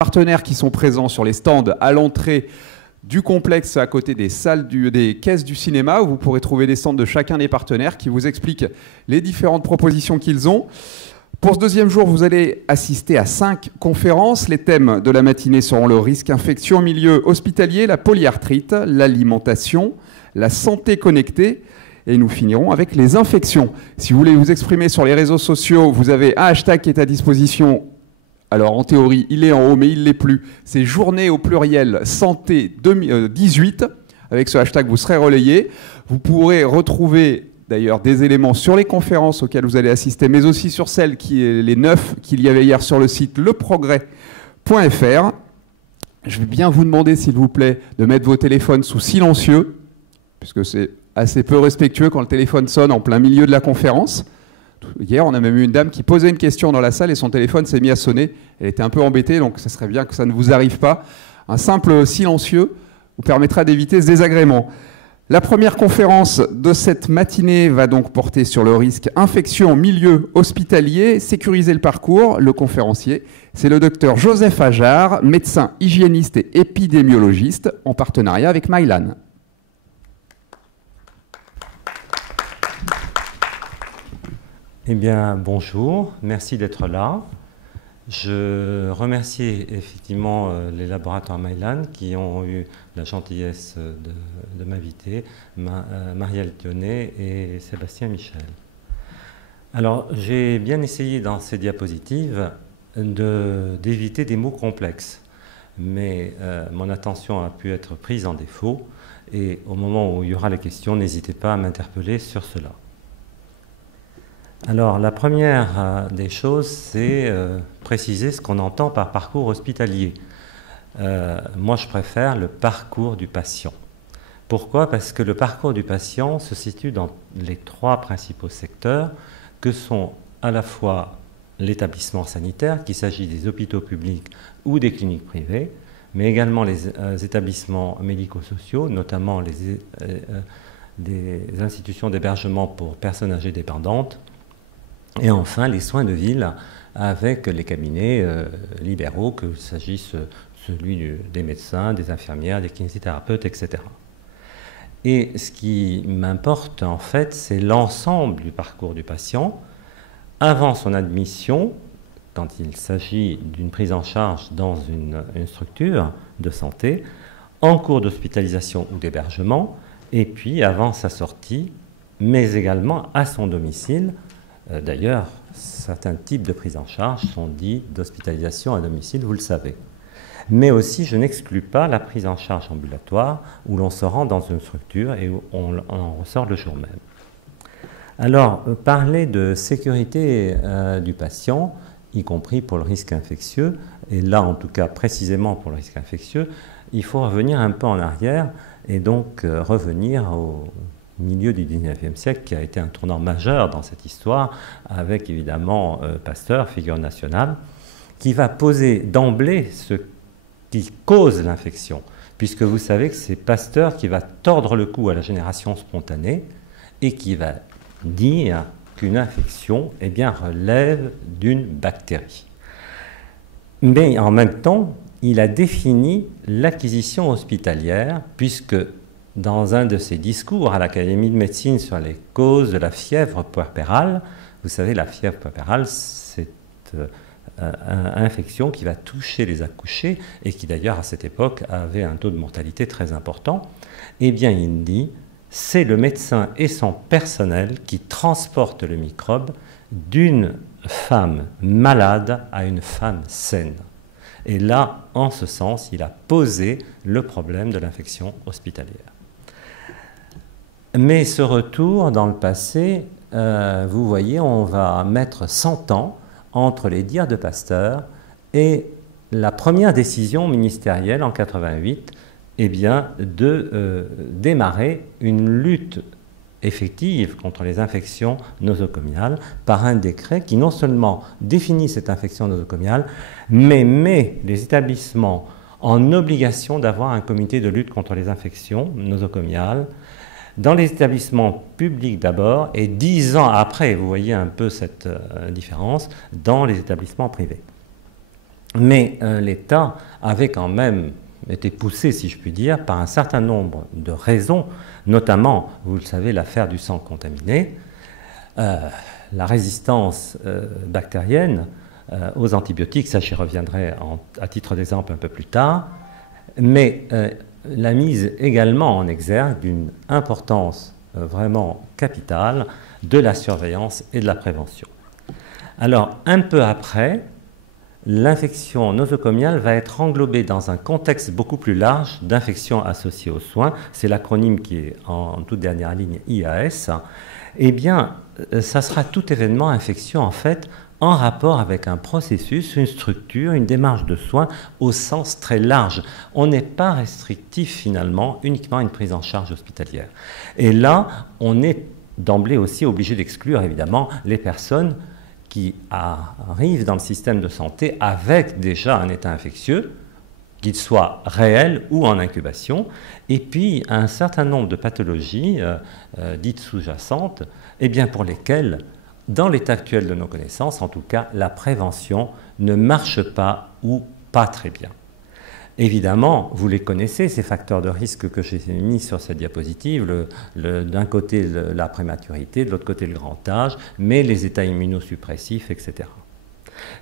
partenaires qui sont présents sur les stands à l'entrée du complexe à côté des salles des caisses du cinéma, où vous pourrez trouver des stands de chacun des partenaires qui vous expliquent les différentes propositions qu'ils ont. Pour ce deuxième jour, vous allez assister à 5 conférences. Les thèmes de la matinée seront le risque infection en milieu hospitalier, la polyarthrite, l'alimentation, la santé connectée, et nous finirons avec les infections. Si vous voulez vous exprimer sur les réseaux sociaux, vous avez un hashtag qui est à disposition. Alors en théorie, il est en haut, mais il ne l'est plus. C'est journée au pluriel santé 18. Avec ce hashtag, vous serez relayé. Vous pourrez retrouver d'ailleurs des éléments sur les conférences auxquelles vous allez assister, mais aussi sur celles les 9 qu'il y avait hier sur le site leprogrès.fr. Je vais bien vous demander, s'il vous plaît, de mettre vos téléphones sous silencieux, puisque c'est assez peu respectueux quand le téléphone sonne en plein milieu de la conférence. Hier, on a même eu une dame qui posait une question dans la salle et son téléphone s'est mis à sonner. Elle était un peu embêtée, donc ça serait bien que ça ne vous arrive pas. Un simple silencieux vous permettra d'éviter ce désagrément. La première conférence de cette matinée va donc porter sur le risque infection en milieu hospitalier, sécuriser le parcours. Le conférencier, c'est le docteur Joseph Ajar, médecin hygiéniste et épidémiologiste, en partenariat avec Mylan. Eh bien, bonjour, merci d'être là. Je remercie effectivement les laboratoires Mylan qui ont eu la gentillesse de m'inviter, Marielle Thionnet et Sébastien Michel. Alors, j'ai bien essayé dans ces diapositives d'éviter des mots complexes, mais mon attention a pu être prise en défaut et au moment où il y aura les questions, n'hésitez pas à m'interpeller sur cela. Alors, la première des choses, c'est préciser ce qu'on entend par parcours hospitalier. Moi, je préfère le parcours du patient. Pourquoi? Parce que le parcours du patient se situe dans les 3 principaux secteurs, que sont à la fois l'établissement sanitaire, qu'il s'agit des hôpitaux publics ou des cliniques privées, mais également les établissements médico-sociaux, notamment des institutions d'hébergement pour personnes âgées dépendantes, et enfin, les soins de ville avec les cabinets libéraux, qu'il s'agisse des médecins, des infirmières, des kinésithérapeutes, etc. Et ce qui m'importe, en fait, c'est l'ensemble du parcours du patient, avant son admission, quand il s'agit d'une prise en charge dans une structure de santé, en cours d'hospitalisation ou d'hébergement, et puis avant sa sortie, mais également à son domicile. D'ailleurs, certains types de prise en charge sont dits d'hospitalisation à domicile, vous le savez. Mais aussi, je n'exclus pas la prise en charge ambulatoire, où l'on se rend dans une structure et où on en ressort le jour même. Alors, parler de sécurité du patient, y compris pour le risque infectieux, et là, en tout cas, précisément pour le risque infectieux, il faut revenir un peu en arrière et donc revenir au milieu du 19e siècle, qui a été un tournant majeur dans cette histoire, avec évidemment Pasteur, figure nationale, qui va poser d'emblée ce qui cause l'infection, puisque vous savez que c'est Pasteur qui va tordre le cou à la génération spontanée et qui va dire qu'une infection relève d'une bactérie. Mais en même temps, il a défini l'acquisition hospitalière, puisque dans un de ses discours à l'Académie de médecine sur les causes de la fièvre puerpérale, vous savez, la fièvre puerpérale, c'est une infection qui va toucher les accouchés et qui d'ailleurs à cette époque avait un taux de mortalité très important. Eh bien, il dit, c'est le médecin et son personnel qui transportent le microbe d'une femme malade à une femme saine. Et là, en ce sens, il a posé le problème de l'infection hospitalière. Mais ce retour dans le passé, vous voyez, on va mettre 100 ans entre les dires de Pasteur et la première décision ministérielle en 88, de démarrer une lutte effective contre les infections nosocomiales par un décret qui non seulement définit cette infection nosocomiale, mais met les établissements en obligation d'avoir un comité de lutte contre les infections nosocomiales dans les établissements publics d'abord et 10 ans après, vous voyez un peu cette différence, dans les établissements privés. Mais l'État avait quand même été poussé, si je puis dire, par un certain nombre de raisons, notamment, vous le savez, l'affaire du sang contaminé, la résistance bactérienne aux antibiotiques, ça j'y reviendrai à titre d'exemple un peu plus tard, mais la mise également en exergue d'une importance vraiment capitale de la surveillance et de la prévention. Alors, un peu après, l'infection nosocomiale va être englobée dans un contexte beaucoup plus large d'infections associées aux soins. C'est l'acronyme qui est en toute dernière ligne IAS. Eh bien, ça sera tout événement infectieux, en fait, en rapport avec un processus, une structure, une démarche de soins au sens très large. On n'est pas restrictif, finalement, uniquement à une prise en charge hospitalière. Et là, on est d'emblée aussi obligé d'exclure, évidemment, les personnes qui arrivent dans le système de santé avec déjà un état infectieux, qu'il soit réel ou en incubation, et puis un certain nombre de pathologies dites sous-jacentes, eh bien pour lesquelles, dans l'état actuel de nos connaissances, en tout cas, la prévention ne marche pas ou pas très bien. Évidemment, vous les connaissez, ces facteurs de risque que j'ai mis sur cette diapositive, d'un côté la prématurité, de l'autre côté le grand âge, mais les états immunosuppressifs, etc.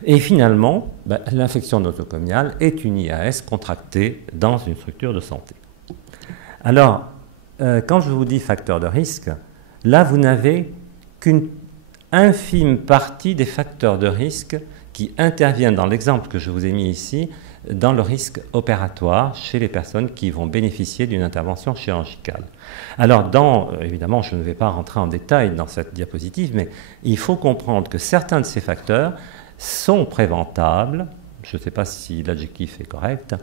Et finalement, l'infection nosocomiale est une IAS contractée dans une structure de santé. Alors, quand je vous dis facteurs de risque, là, vous n'avez qu'une infime partie des facteurs de risque qui interviennent dans l'exemple que je vous ai mis ici, dans le risque opératoire chez les personnes qui vont bénéficier d'une intervention chirurgicale. Alors, évidemment, je ne vais pas rentrer en détail dans cette diapositive, mais il faut comprendre que certains de ces facteurs sont préventables, je ne sais pas si l'adjectif est correct,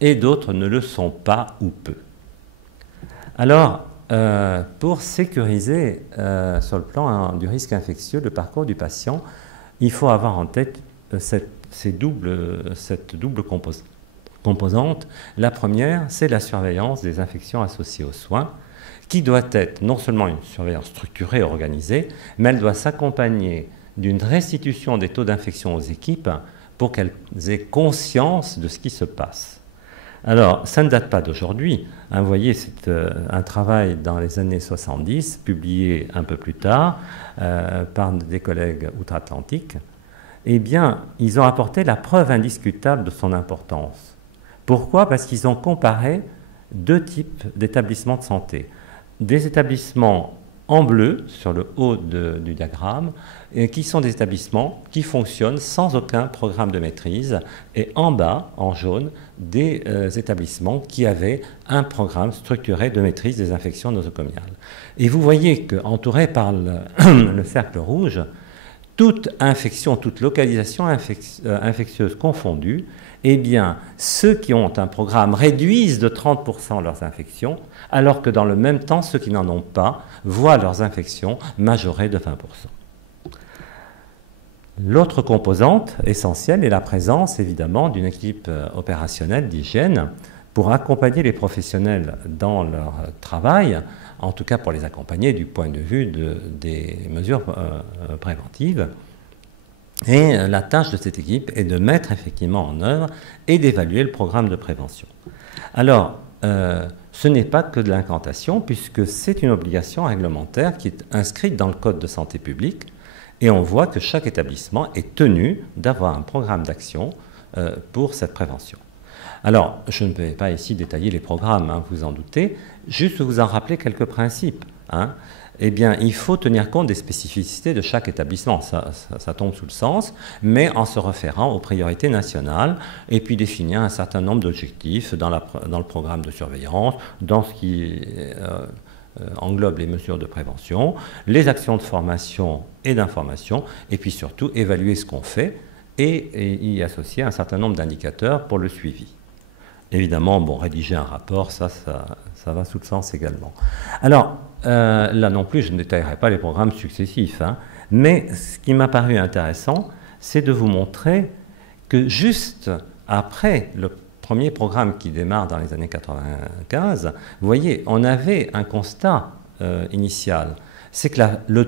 et d'autres ne le sont pas ou peu. Alors, pour sécuriser sur le plan du risque infectieux le parcours du patient, il faut avoir en tête cette double composante. La première, c'est la surveillance des infections associées aux soins, qui doit être non seulement une surveillance structurée, organisée, mais elle doit s'accompagner d'une restitution des taux d'infection aux équipes pour qu'elles aient conscience de ce qui se passe. Alors, ça ne date pas d'aujourd'hui. Vous voyez, c'est un travail dans les années 70, publié un peu plus tard par des collègues outre-Atlantique. Eh bien, ils ont apporté la preuve indiscutable de son importance. Pourquoi? Parce qu'ils ont comparé deux types d'établissements de santé. Des établissements en bleu, sur le haut du diagramme, qui sont des établissements qui fonctionnent sans aucun programme de maîtrise, et en bas, en jaune, des établissements qui avaient un programme structuré de maîtrise des infections nosocomiales. Et vous voyez qu'entouré par le cercle rouge, toute infection, toute localisation infectieuse confondue, eh bien, ceux qui ont un programme réduisent de 30% leurs infections, alors que dans le même temps, ceux qui n'en ont pas voient leurs infections majorées de 20%. L'autre composante essentielle est la présence, évidemment, d'une équipe opérationnelle d'hygiène pour accompagner les professionnels dans leur travail, en tout cas pour les accompagner du point de vue des mesures préventives. Et la tâche de cette équipe est de mettre effectivement en œuvre et d'évaluer le programme de prévention. Alors, ce n'est pas que de l'incantation, puisque c'est une obligation réglementaire qui est inscrite dans le Code de santé publique, et on voit que chaque établissement est tenu d'avoir un programme d'action pour cette prévention. Alors, je ne vais pas ici détailler les programmes, hein, vous en doutez, juste vous en rappeler quelques principes. Eh bien, il faut tenir compte des spécificités de chaque établissement, ça tombe sous le sens, mais en se référant aux priorités nationales, et puis définir un certain nombre d'objectifs dans le programme de surveillance, dans ce qui englobe les mesures de prévention, les actions de formation et d'information, et puis surtout évaluer ce qu'on fait et y associer un certain nombre d'indicateurs pour le suivi. Évidemment, bon, rédiger un rapport, ça va sous le sens également. Alors, là non plus, je ne détaillerai pas les programmes successifs, hein, mais ce qui m'a paru intéressant, c'est de vous montrer que juste après le premier programme qui démarre dans les années 95, vous voyez, on avait un constat initial, c'est que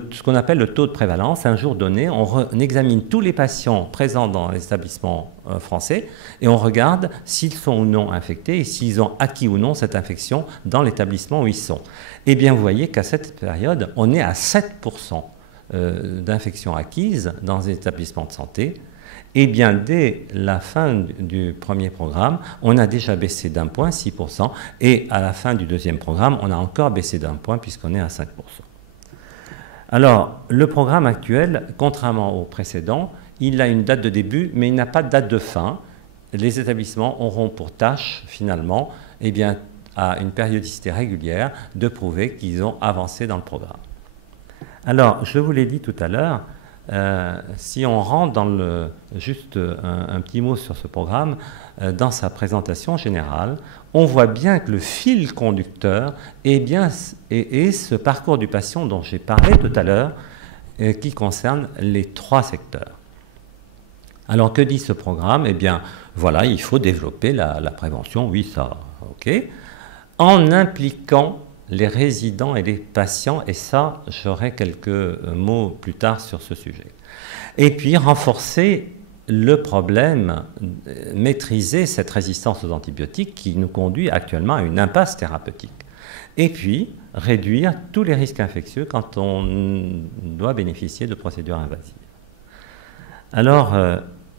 ce qu'on appelle le taux de prévalence, un jour donné, on examine tous les patients présents dans les établissements français et on regarde s'ils sont ou non infectés et s'ils ont acquis ou non cette infection dans l'établissement où ils sont. Eh bien, vous voyez qu'à cette période, on est à 7% d'infections acquises dans les établissements de santé. Eh bien, dès la fin du premier programme, on a déjà baissé d'1 point, 6%, et à la fin du deuxième programme, on a encore baissé d'1 point puisqu'on est à 5%. Alors, le programme actuel, contrairement au précédent, il a une date de début, mais il n'a pas de date de fin. Les établissements auront pour tâche, finalement, eh bien, à une périodicité régulière, de prouver qu'ils ont avancé dans le programme. Alors, je vous l'ai dit tout à l'heure, si on rentre dans juste un petit mot sur ce programme, dans sa présentation générale, on voit bien que le fil conducteur est ce parcours du patient dont j'ai parlé tout à l'heure, qui concerne les 3 secteurs. Alors, que dit ce programme? Eh bien, voilà, il faut développer la prévention, oui, ça, ok, en impliquant les résidents et les patients, et ça, j'aurai quelques mots plus tard sur ce sujet. Et puis, renforcer le problème, maîtriser cette résistance aux antibiotiques qui nous conduit actuellement à une impasse thérapeutique. Et puis, réduire tous les risques infectieux quand on doit bénéficier de procédures invasives. Alors,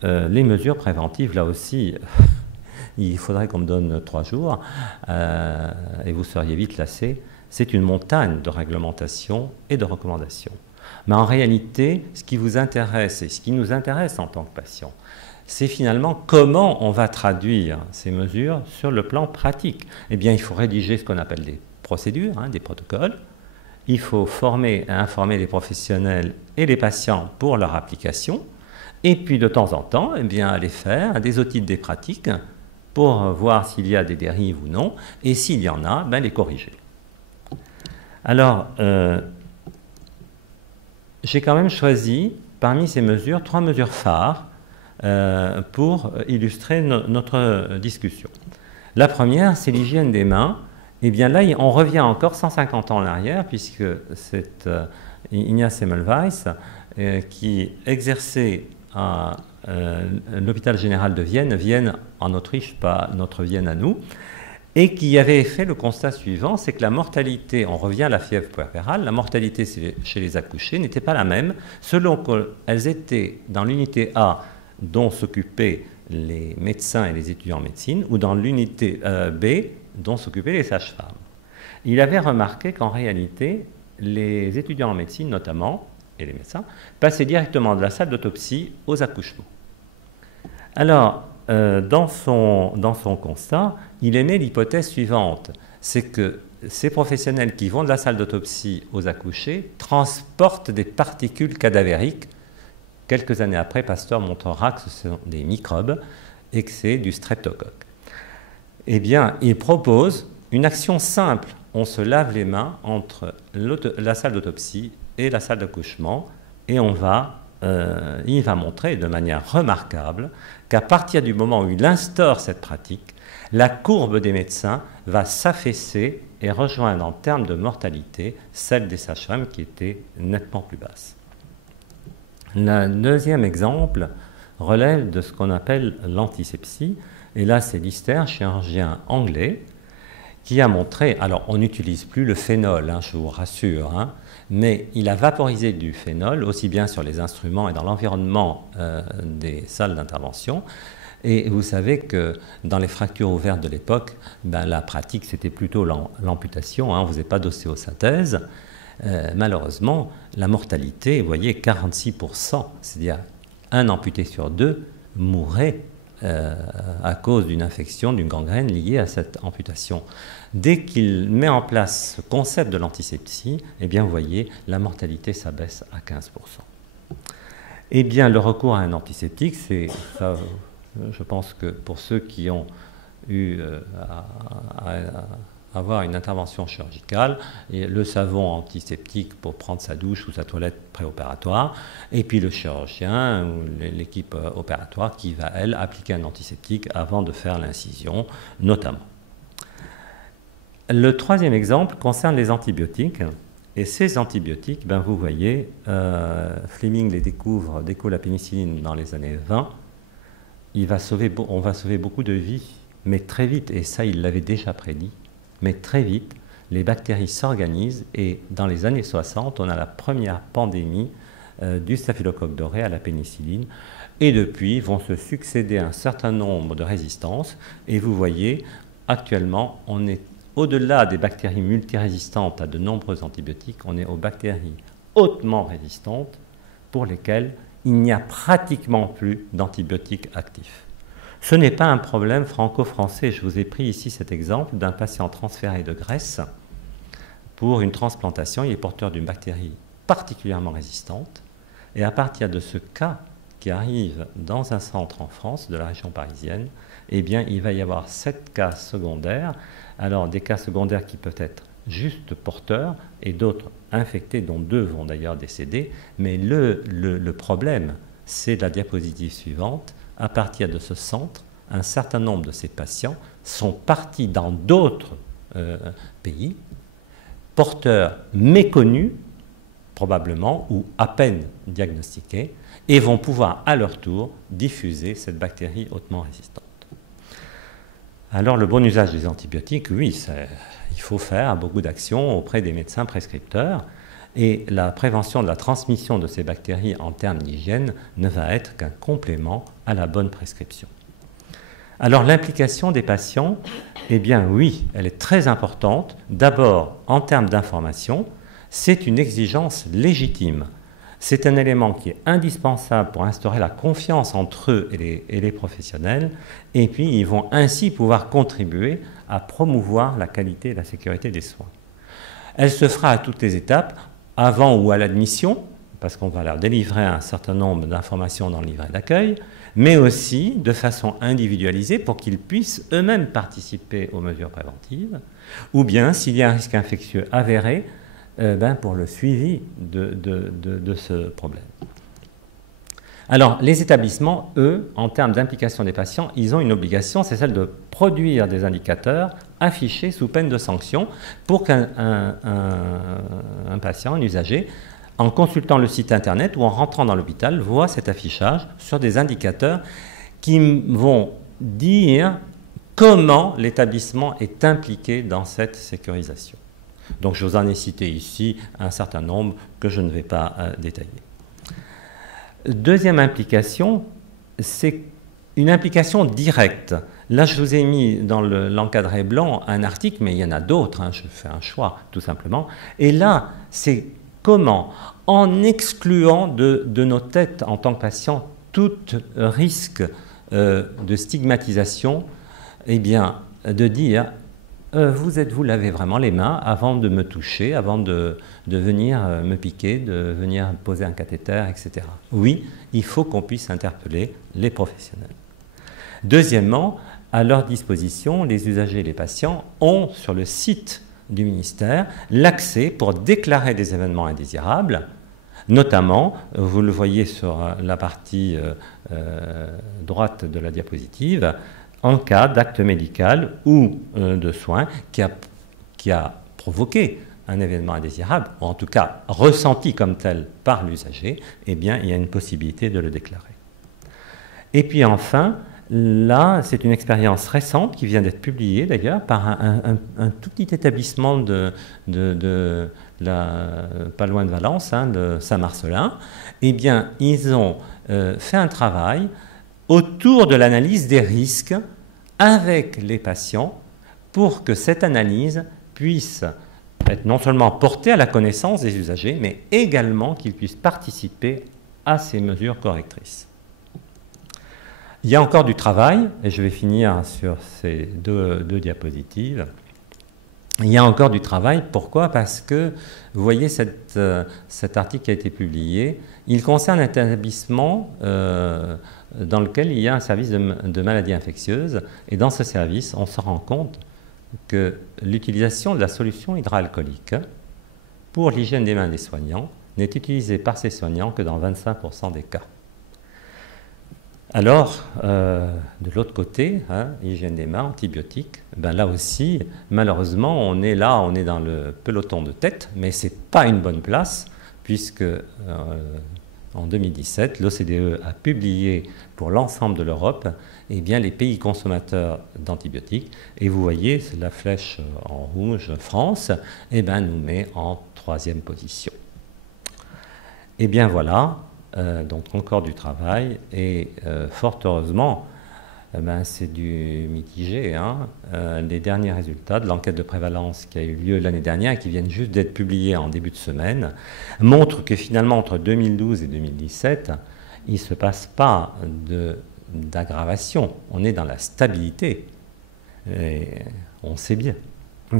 les mesures préventives, là aussi, il faudrait qu'on me donne 3 jours, et vous seriez vite lassés. C'est une montagne de réglementation et de recommandations. Mais en réalité, ce qui vous intéresse et ce qui nous intéresse en tant que patient, c'est finalement comment on va traduire ces mesures sur le plan pratique. Eh bien, il faut rédiger ce qu'on appelle des procédures, des protocoles. Il faut former et informer les professionnels et les patients pour leur application. Et puis, de temps en temps, eh bien, aller faire des audits des pratiques pour voir s'il y a des dérives ou non, et s'il y en a, les corriger. Alors, j'ai quand même choisi, parmi ces mesures, 3 mesures phares pour illustrer notre discussion. La première, c'est l'hygiène des mains. Eh bien là, on revient encore 150 ans en arrière, puisque c'est Ignaz Semmelweis qui exerçait à l'hôpital général de Vienne, Vienne en Autriche, pas notre Vienne à nous, et qui avait fait le constat suivant, c'est que la mortalité, on revient à la fièvre puerpérale, la mortalité chez les accouchés n'était pas la même selon qu'elles étaient dans l'unité A dont s'occupaient les médecins et les étudiants en médecine, ou dans l'unité B dont s'occupaient les sages-femmes. Il avait remarqué qu'en réalité, les étudiants en médecine notamment, et les médecins, passaient directement de la salle d'autopsie aux accouchements. Alors, dans son constat, il émet l'hypothèse suivante, c'est que ces professionnels qui vont de la salle d'autopsie aux accouchés transportent des particules cadavériques. Quelques années après, Pasteur montrera que ce sont des microbes et que c'est du streptocoque. Eh bien, il propose une action simple. On se lave les mains entre la salle d'autopsie et la salle d'accouchement, et il va montrer de manière remarquable qu'à partir du moment où il instaure cette pratique, la courbe des médecins va s'affaisser et rejoindre en termes de mortalité celle des sages-femmes qui était nettement plus basse. Le deuxième exemple relève de ce qu'on appelle l'antisepsie, et là c'est Lister, chirurgien anglais, qui a montré, alors on n'utilise plus le phénol, je vous rassure, mais il a vaporisé du phénol, aussi bien sur les instruments et dans l'environnement des salles d'intervention. Et vous savez que dans les fractures ouvertes de l'époque, la pratique c'était plutôt l'amputation, on ne faisait pas d'ostéosynthèse. Malheureusement, la mortalité, vous voyez, 46%, c'est-à-dire un amputé sur 2 mourrait à cause d'une infection, d'une gangrène liée à cette amputation. Dès qu'il met en place ce concept de l'antisepsie, eh bien, vous voyez, la mortalité s'abaisse à 15%. Eh bien, le recours à un antiseptique, c'est ça, je pense que pour ceux qui ont eu à avoir une intervention chirurgicale, et le savon antiseptique pour prendre sa douche ou sa toilette préopératoire, et puis le chirurgien ou l'équipe opératoire qui va, elle, appliquer un antiseptique avant de faire l'incision, notamment. Le troisième exemple concerne les antibiotiques, Et ces antibiotiques, ben vous voyez, Fleming les découvre la pénicilline dans les années 20. On va sauver beaucoup de vies, mais très vite, et ça il l'avait déjà prédit, mais très vite, les bactéries s'organisent et dans les années 60, on a la première pandémie du staphylocoque doré à la pénicilline. Et depuis, vont se succéder un certain nombre de résistances. Et vous voyez, actuellement, on est au-delà des bactéries multirésistantes à de nombreux antibiotiques, on est aux bactéries hautement résistantes pour lesquelles il n'y a pratiquement plus d'antibiotiques actifs. Ce n'est pas un problème franco-français. Je vous ai pris ici cet exemple d'un patient transféré de Grèce pour une transplantation. Il est porteur d'une bactérie particulièrement résistante. Et à partir de ce cas qui arrive dans un centre en France, de la région parisienne, eh bien, il va y avoir 7 cas secondaires. Alors, des cas secondaires qui peuvent être juste porteurs et d'autres infectés, dont 2 vont d'ailleurs décéder. Mais le problème, c'est la diapositive suivante. À partir de ce centre, un certain nombre de ces patients sont partis dans d'autres pays, porteurs méconnus, probablement, ou à peine diagnostiqués, et vont pouvoir à leur tour diffuser cette bactérie hautement résistante. Alors le bon usage des antibiotiques, oui, il faut faire beaucoup d'actions auprès des médecins prescripteurs, et la prévention de la transmission de ces bactéries en termes d'hygiène ne va être qu'un complément à la bonne prescription. Alors l'implication des patients, eh bien oui, elle est très importante. D'abord, en termes d'information, c'est une exigence légitime. C'est un élément qui est indispensable pour instaurer la confiance entre eux et les professionnels, et puis ils vont ainsi pouvoir contribuer à promouvoir la qualité et la sécurité des soins. Elle se fera à toutes les étapes, avant ou à l'admission, parce qu'on va leur délivrer un certain nombre d'informations dans le livret d'accueil, mais aussi de façon individualisée pour qu'ils puissent eux-mêmes participer aux mesures préventives, ou bien, s'il y a un risque infectieux avéré, pour le suivi de ce problème. Alors, les établissements, eux, en termes d'implication des patients, ils ont une obligation, c'est celle de produire des indicateurs affichés sous peine de sanction pour qu'un patient, un usager, en consultant le site internet ou en rentrant dans l'hôpital, voit cet affichage sur des indicateurs qui vont dire comment l'établissement est impliqué dans cette sécurisation. Donc je vous en ai cité ici un certain nombre que je ne vais pas détailler. Deuxième implication, c'est une implication directe. Là, je vous ai mis dans l'encadré blanc un article, mais il y en a d'autres, hein, je fais un choix tout simplement. Et là, c'est comment, en excluant de nos têtes en tant que patients tout risque de stigmatisation, eh bien, de dire vous lavez vraiment les mains avant de me toucher, avant de venir me piquer, de venir poser un cathéter, etc. Oui, il faut qu'on puisse interpeller les professionnels. Deuxièmement, à leur disposition, les usagers et les patients ont sur le site du ministère l'accès pour déclarer des événements indésirables, notamment, vous le voyez sur la partie droite de la diapositive, en cas d'acte médical ou de soins qui a provoqué un événement indésirable, ou en tout cas ressenti comme tel par l'usager, eh bien, il y a une possibilité de le déclarer. Et puis enfin, là, c'est une expérience récente qui vient d'être publiée d'ailleurs par un tout petit établissement pas loin de Valence, hein, de Saint-Marcelin. Eh bien, ils ont fait un travail autour de l'analyse des risques avec les patients pour que cette analyse puisse être non seulement portée à la connaissance des usagers, mais également qu'ils puissent participer à ces mesures correctrices. Il y a encore du travail, et je vais finir sur ces deux diapositives. Il y a encore du travail, pourquoi? Parce que, vous voyez, cet article qui a été publié, il concerne un établissement dans lequel il y a un service de maladies infectieuses, et dans ce service, on se rend compte que l'utilisation de la solution hydroalcoolique pour l'hygiène des mains des soignants n'est utilisée par ces soignants que dans 25% des cas. Alors, de l'autre côté, hygiène des mains, antibiotiques, ben là aussi, malheureusement, on est dans le peloton de tête, mais ce n'est pas une bonne place, puisque en 2017, l'OCDE a publié pour l'ensemble de l'Europe les pays consommateurs d'antibiotiques. Et vous voyez, c'est la flèche en rouge, France, nous met en 3e position. Et bien voilà. Donc encore du travail et fort heureusement, c'est du mitigé. Les derniers résultats de l'enquête de prévalence qui a eu lieu l'année dernière et qui viennent juste d'être publiés en début de semaine montrent que finalement entre 2012 et 2017, il ne se passe pas d'aggravation. On est dans la stabilité. Et on sait bien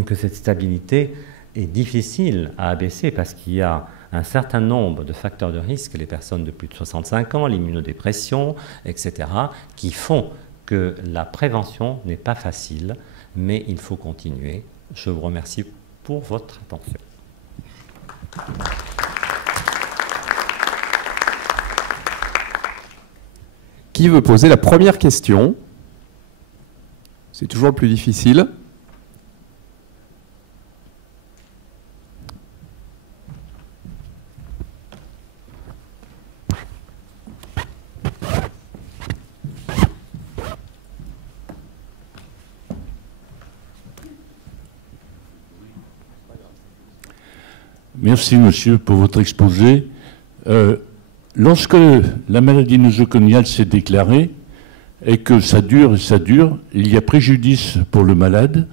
que cette stabilité est difficile à abaisser parce qu'il y a un certain nombre de facteurs de risque, les personnes de plus de 65 ans, l'immunodépression, etc., qui font que la prévention n'est pas facile, mais il faut continuer. Je vous remercie pour votre attention. Qui veut poser la première question? C'est toujours le plus difficile. Merci, monsieur, pour votre exposé. Lorsque la maladie nosocomiale s'est déclarée et que ça dure, il y a préjudice pour le malade.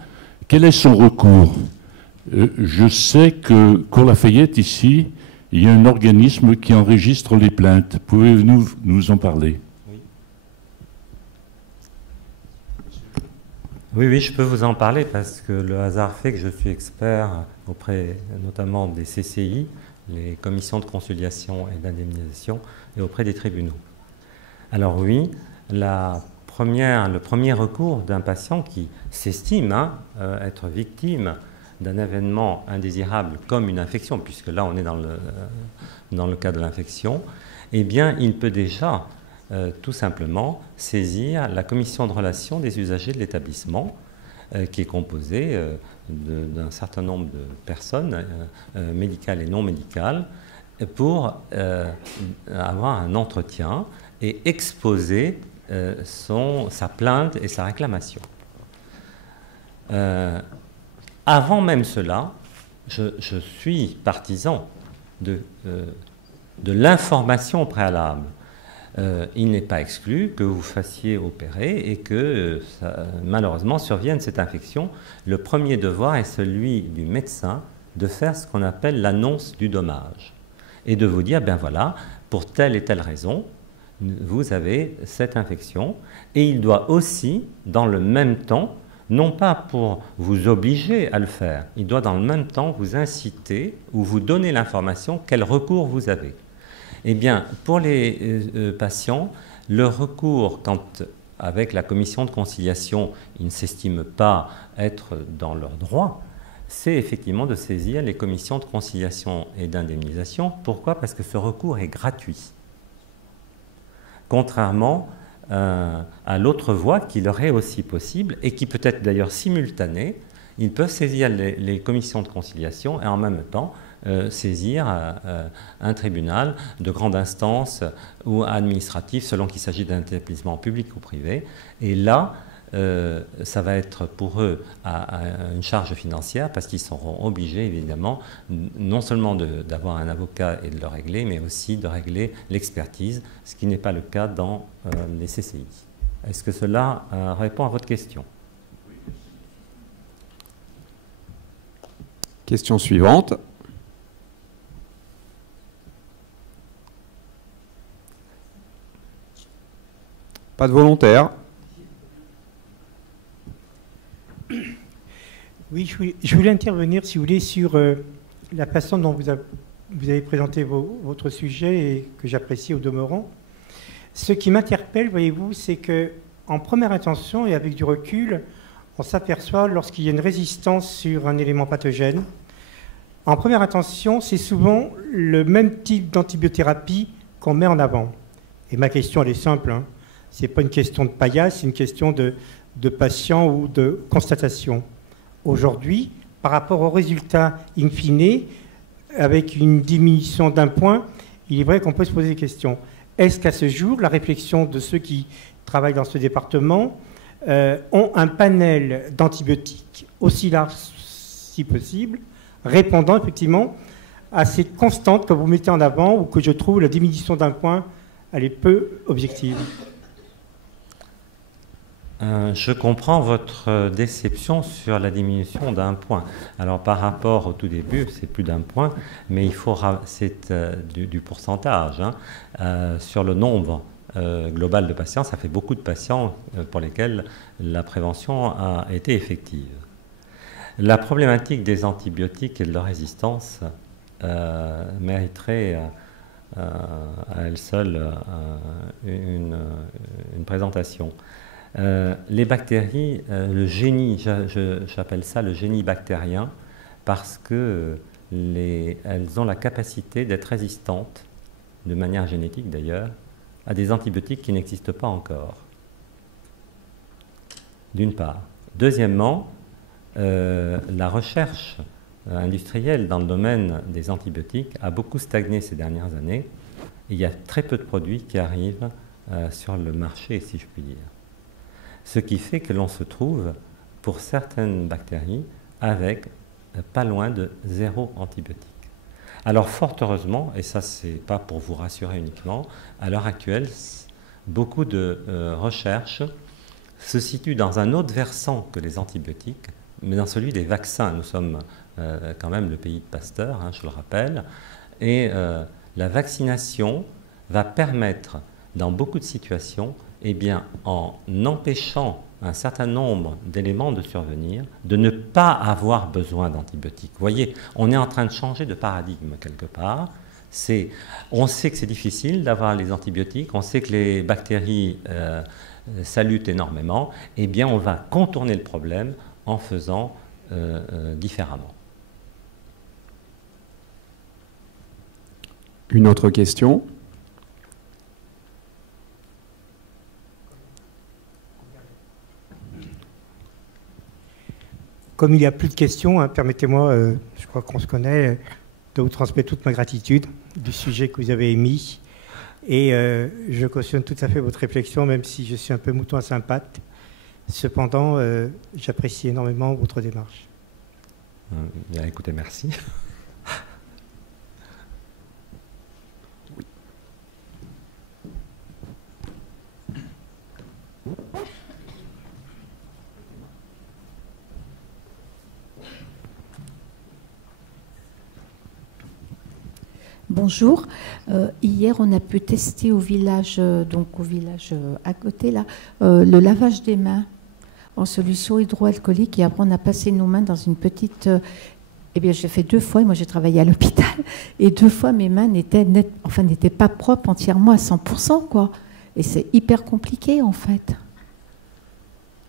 Quel est son recours? Je sais que Cours Lafayette, ici, il y a un organisme qui enregistre les plaintes. Pouvez-vous nous en parler? Oui, je peux vous en parler parce que le hasard fait que je suis expert auprès notamment des CCI, les commissions de conciliation et d'indemnisation, et auprès des tribunaux. Alors oui, le premier recours d'un patient qui s'estime être victime d'un événement indésirable comme une infection, puisque là on est dans le cas de l'infection, eh bien il peut déjà tout simplement saisir la commission de relations des usagers de l'établissement qui est composée d'un certain nombre de personnes médicales et non médicales pour avoir un entretien et exposer sa plainte et sa réclamation. Avant même cela, je suis partisan de l'information préalable. Il n'est pas exclu que vous fassiez opérer et que malheureusement survienne cette infection. Le premier devoir est celui du médecin de faire ce qu'on appelle l'annonce du dommage et de vous dire, ben voilà, pour telle et telle raison, vous avez cette infection. Et il doit aussi, dans le même temps, non pas pour vous obliger à le faire, il doit dans le même temps vous inciter ou vous donner l'information quel recours vous avez. Eh bien, pour les patients, le recours, quand avec la commission de conciliation, ils ne s'estiment pas être dans leurs droits, c'est effectivement de saisir les commissions de conciliation et d'indemnisation. Pourquoi? Parce que ce recours est gratuit. Contrairement à l'autre voie qui leur est aussi possible et qui peut être d'ailleurs simultanée, ils peuvent saisir les commissions de conciliation et en même temps saisir un tribunal de grande instance ou administratif selon qu'il s'agit d'un établissement public ou privé. Et là, ça va être pour eux une charge financière parce qu'ils seront obligés évidemment non seulement d'avoir un avocat et de le régler, mais aussi de régler l'expertise, ce qui n'est pas le cas dans les CCI. Est-ce que cela répond à votre question? Question suivante. Pas de volontaire. Oui, je voulais intervenir, si vous voulez, sur la façon dont vous avez présenté votre sujet et que j'apprécie au demeurant. Ce qui m'interpelle, voyez-vous, c'est qu'en première intention et avec du recul, on s'aperçoit lorsqu'il y a une résistance sur un élément pathogène. En première intention, c'est souvent le même type d'antibiothérapie qu'on met en avant. Et ma question, elle est simple, hein. Ce n'est pas une question de paillasse, c'est une question de patient ou de constatation. Aujourd'hui, par rapport aux résultats in fine, avec une diminution d'un point, il est vrai qu'on peut se poser des questions. Est-ce qu'à ce jour, la réflexion de ceux qui travaillent dans ce département ont un panel d'antibiotiques aussi large si possible, répondant effectivement à cette constante que vous mettez en avant ou que je trouve la diminution d'un point, elle est peu objective? Je comprends votre déception sur la diminution d'un point. Alors par rapport au tout début, c'est plus d'un point, mais c'est du pourcentage. Hein. Sur le nombre global de patients, ça fait beaucoup de patients pour lesquels la prévention a été effective. La problématique des antibiotiques et de leur résistance mériterait à elle seule une présentation. Les bactéries, le génie, j'appelle ça le génie bactérien, parce que elles ont la capacité d'être résistantes, de manière génétique d'ailleurs, à des antibiotiques qui n'existent pas encore. D'une part. Deuxièmement, la recherche industrielle dans le domaine des antibiotiques a beaucoup stagné ces dernières années. Et il y a très peu de produits qui arrivent sur le marché, si je puis dire. Ce qui fait que l'on se trouve, pour certaines bactéries, avec pas loin de 0 antibiotique. Alors fort heureusement, et ça c'est pas pour vous rassurer uniquement, à l'heure actuelle, beaucoup de recherches se situent dans un autre versant que les antibiotiques, mais dans celui des vaccins. Nous sommes quand même le pays de Pasteur, hein, je le rappelle, et la vaccination va permettre, dans beaucoup de situations, eh bien, en empêchant un certain nombre d'éléments de survenir, de ne pas avoir besoin d'antibiotiques. Vous voyez, on est en train de changer de paradigme quelque part. On sait que c'est difficile d'avoir les antibiotiques, on sait que les bactéries salutent énormément, eh bien, on va contourner le problème en faisant différemment. Une autre question ? Comme il n'y a plus de questions, hein, permettez-moi, je crois qu'on se connaît, de vous transmettre toute ma gratitude du sujet que vous avez émis. Et je cautionne tout à fait votre réflexion, même si je suis un peu mouton à cinq pattes. Cependant, j'apprécie énormément votre démarche. Bien, écoutez, merci. Oui. Bonjour. Hier, on a pu tester au village, à côté là, le lavage des mains en solution hydroalcoolique. Et après, on a passé nos mains dans une petite. Eh bien, j'ai fait 2 fois. Moi, j'ai travaillé à l'hôpital et 2 fois, mes mains n'étaient pas propres entièrement à 100%, quoi. Et c'est hyper compliqué, en fait.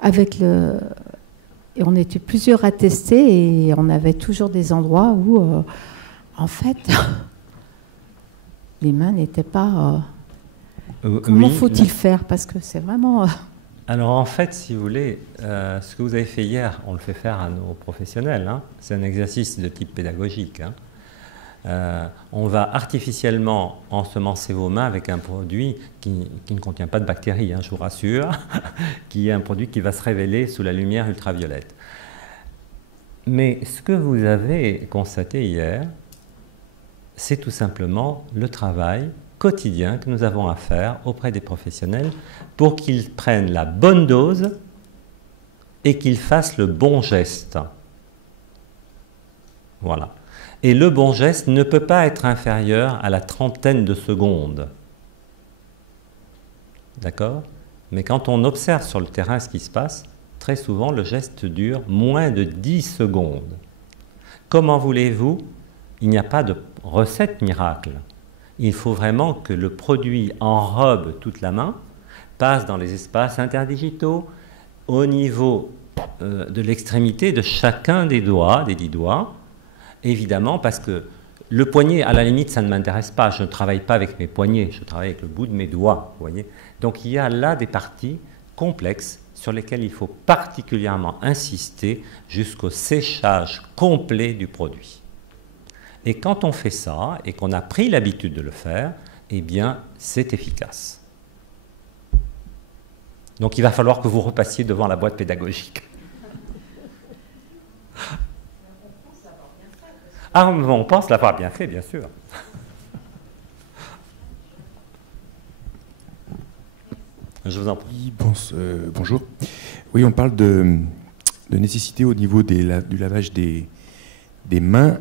Et on était plusieurs à tester et on avait toujours des endroits où, en fait. Les mains n'étaient pas... Comment faut-il faire? Parce que c'est vraiment... Alors en fait, si vous voulez, ce que vous avez fait hier, on le fait faire à nos professionnels. Hein. C'est un exercice de type pédagogique. Hein. On va artificiellement ensemencer vos mains avec un produit qui ne contient pas de bactéries, hein, je vous rassure, qui est un produit qui va se révéler sous la lumière ultraviolette. Mais ce que vous avez constaté hier, c'est tout simplement le travail quotidien que nous avons à faire auprès des professionnels pour qu'ils prennent la bonne dose et qu'ils fassent le bon geste. Voilà. Et le bon geste ne peut pas être inférieur à la 30aine de secondes. D'accord? Mais quand on observe sur le terrain ce qui se passe, très souvent le geste dure moins de 10 secondes. Comment voulez-vous? Il n'y a pas de recette miracle. Il faut vraiment que le produit enrobe toute la main, passe dans les espaces interdigitaux, au niveau de l'extrémité de chacun des doigts, des 10 doigts, évidemment parce que Le poignet, à la limite, ça ne m'intéresse pas. Je ne travaille pas avec mes poignets, je travaille avec le bout de mes doigts, vous voyez. Donc il y a là des parties complexes sur lesquelles il faut particulièrement insister jusqu'au séchage complet du produit. Et quand on fait ça, et qu'on a pris l'habitude de le faire, eh bien, c'est efficace. Donc il va falloir que vous repassiez devant la boîte pédagogique. Ah, on pense l'avoir bien fait, bien sûr. Je vous en prie. Bonjour. Oui, on parle de nécessité au niveau du lavage des mains.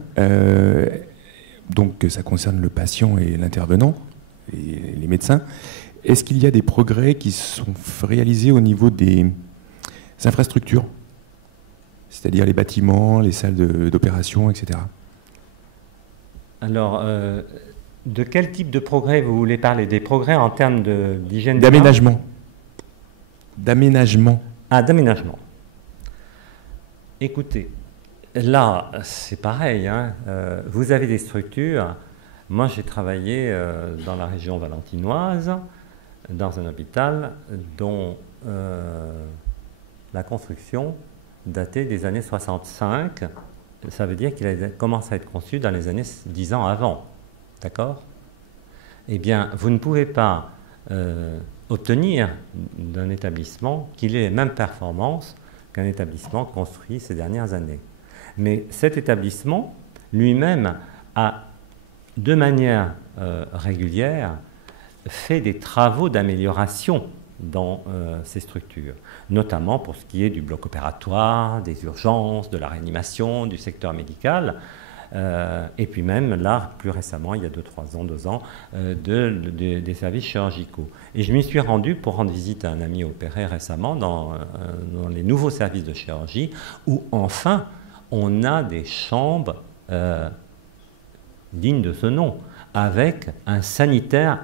Donc ça concerne le patient et l'intervenant, et les médecins. Est-ce qu'il y a des progrès qui sont réalisés au niveau des infrastructures, c'est-à-dire les bâtiments, les salles d'opération, etc. Alors, de quel type de progrès vous voulez parler? Des progrès en termes d'hygiène? D'aménagement. D'aménagement. Ah, d'aménagement. Écoutez, là, c'est pareil, hein. Vous avez des structures. Moi, j'ai travaillé dans la région valentinoise, dans un hôpital dont la construction datait des années 65. Ça veut dire qu'il a commencé à être conçu dans les années 10 ans avant. D'accord? Eh bien, vous ne pouvez pas obtenir d'un établissement qu'il ait les mêmes performances qu'un établissement construit ces dernières années. Mais cet établissement, lui-même, a, de manière régulière, fait des travaux d'amélioration dans ces structures, notamment pour ce qui est du bloc opératoire, des urgences, de la réanimation, du secteur médical, et puis même là, plus récemment, il y a 2 ans, des services chirurgicaux. Et je m'y suis rendu pour rendre visite à un ami opéré récemment dans les nouveaux services de chirurgie, où enfin, on a des chambres dignes de ce nom, avec un sanitaire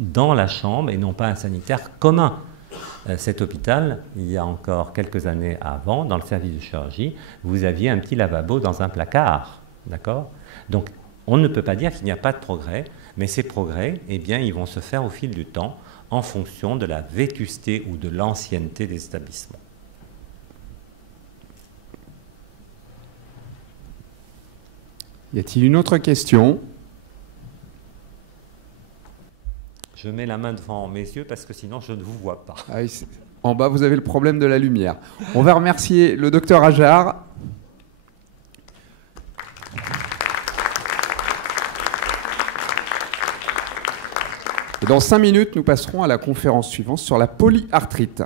dans la chambre et non pas un sanitaire commun. Cet hôpital, il y a encore quelques années avant, dans le service de chirurgie, vous aviez un petit lavabo dans un placard. D'accord? Donc, on ne peut pas dire qu'il n'y a pas de progrès, mais ces progrès, eh bien, ils vont se faire au fil du temps en fonction de la vétusté ou de l'ancienneté des établissements. Y a-t-il une autre question? Je mets la main devant mes yeux parce que sinon je ne vous vois pas. Ah oui, en bas, vous avez le problème de la lumière. On va remercier le docteur Ajar. Et dans 5 minutes, nous passerons à la conférence suivante sur la polyarthrite.